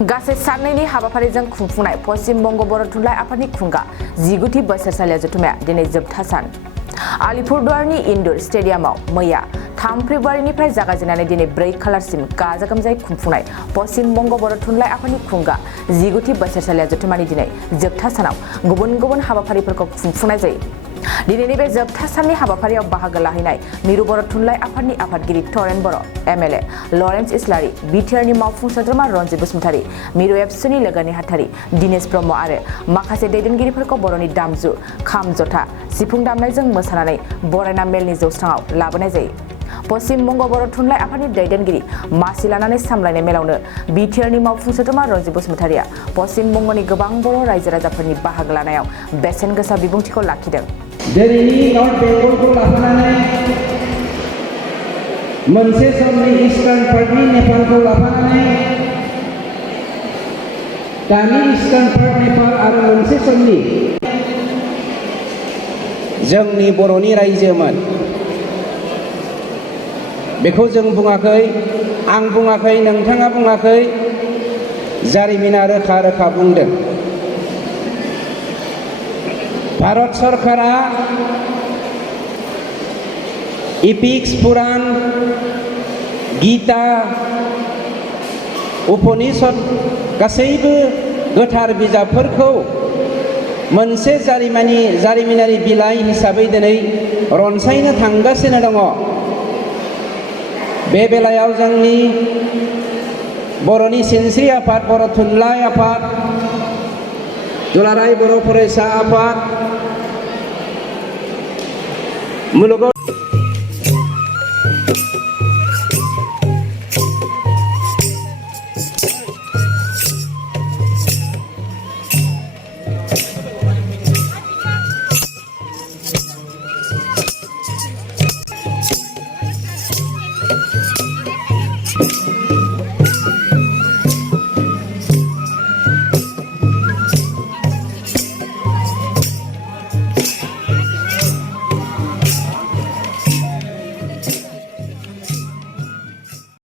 गासै साननैनि हाबाफारिजों खुंफुंनाय पश्चिम बंग बर' थुनलाइ आफादनि खुंगा 19थि बोसोरसालिया जथुम्माया दिनै जोबथा सान। आलिपुरदुवारनि इनडोर स्टेडियामाव मैया 3 फेब्रुवारिनिफ्राय जागायजेननानै दिनै 4 खालारसिम गाजा गोमजायै खुंफुंनाय पश्चिम बंग बर' थुनलाइ आफादनि खुंगा 19थि बोसोरसालिया जथुम्मानि दिनै जोबथा सानाव गुबुन गुबुन हाबाफारिफोरखौ खुंफुंनाय जायो। दिनैनि बे जोबथा साननि हाबाफारियाव बाहागो लाहैनाय मिरु बर' थुनलाइ आफादनि आफादगिरि तरेन बर', एमएलए लरेन्स इस्लारि, बिटिआरनि मावफुं सोद्रोमा रनजित बसुमतारी, मिरु एबसुनि लोगो नेहाथारि दिनेश ब्रह्म आरो माखासे दैदेनगिरिफोरखौ बर'नि दामजु खाम, जथा, सिफुं दामनायजों मोसानानै बरायना मेलनि जौस्राङाव लाबोनाय जायो। पश्चिम बंग बर' थुनलाइ आफादनि दैदेनगिरि मासि लानानै सामलायनाय मेलावनो बिटिआरनि मावफुं सोद्रोमा रनजित बसुमतारीया पश्चिम बंगनि गोबां बर' रायजो राजाफोरनि बाहागो लानायाव बेसेन गोसा बिबुंथिखौ लाखिदों। दिनैनि नर्थ बेंगलखौ लाफानानै मोनसे समनि इस्टार्न पार्टनि नेपालखौ लाफानानै दानि इस्टार्न पार्ट नेपाल आरो मोनसे समनि जोंनि बर'नि रायजोमोन। बेखौ जों बुङाखै, आं बुङाखै, नोंथाङा बुङाखै, जारिमिना रोखा रोखा बुंदों। भारत सरकारा इपिक्स, पुराण, गीता, उपनिषद गासैबो गोथार बिजाबफोरखौ मोनसे जारिमिनारि बिलाइ हिसाबै दिनै रनसायनो थांगासिनो दङ। बे बेलायाव जोंनि बर'नि सिनस्रि आफाद, बर' थुनलाइ आफाद, दुलाराय बर' फरायसा आफाद, मुलुगाव